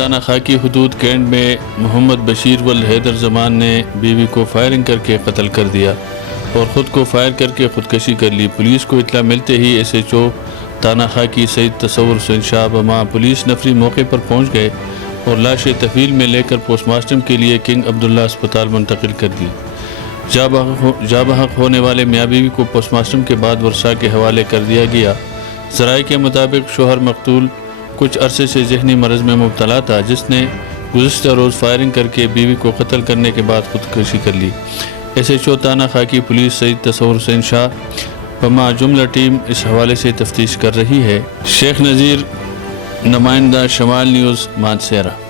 تانہ خاکی حدود کینٹ میں محمد بشیر ول حیدر زمان نے بیوی کو فائرنگ کر کے قتل کر دیا اور خود کو فائر کر کے خودکشی کر لی۔ پولیس کو اطلاع ملتے ہی ایس ایچ او تانہ خاکی سید تصور حسین شاہ بما پولیس نفری موقع پر پہنچ گئے اور لاشیں تحویل میں لے کر پوسٹ مارٹم کے لیے کنگ عبداللہ اسپتال منتقل کر دی۔ جاں بحق ہونے والے میاں بیوی کو پوسٹ مارٹم کے بعد ورثاء کے حوالے کر دیا گیا۔ ذرائع کے مطابق شوہر مقتول کچھ عرصے سے ذہنی مرض میں مبتلا تھا، جس نے گزشتہ روز فائرنگ کر کے بیوی کو قتل کرنے کے بعد خودکشی کر لی۔ ایس ایچ او تانہ خاکی پولیس سید تصور حسین شاہ بما جملہ ٹیم اس حوالے سے تفتیش کر رہی ہے۔ شیخ نذیر، نمائندہ شمال نیوز، مانسہرہ۔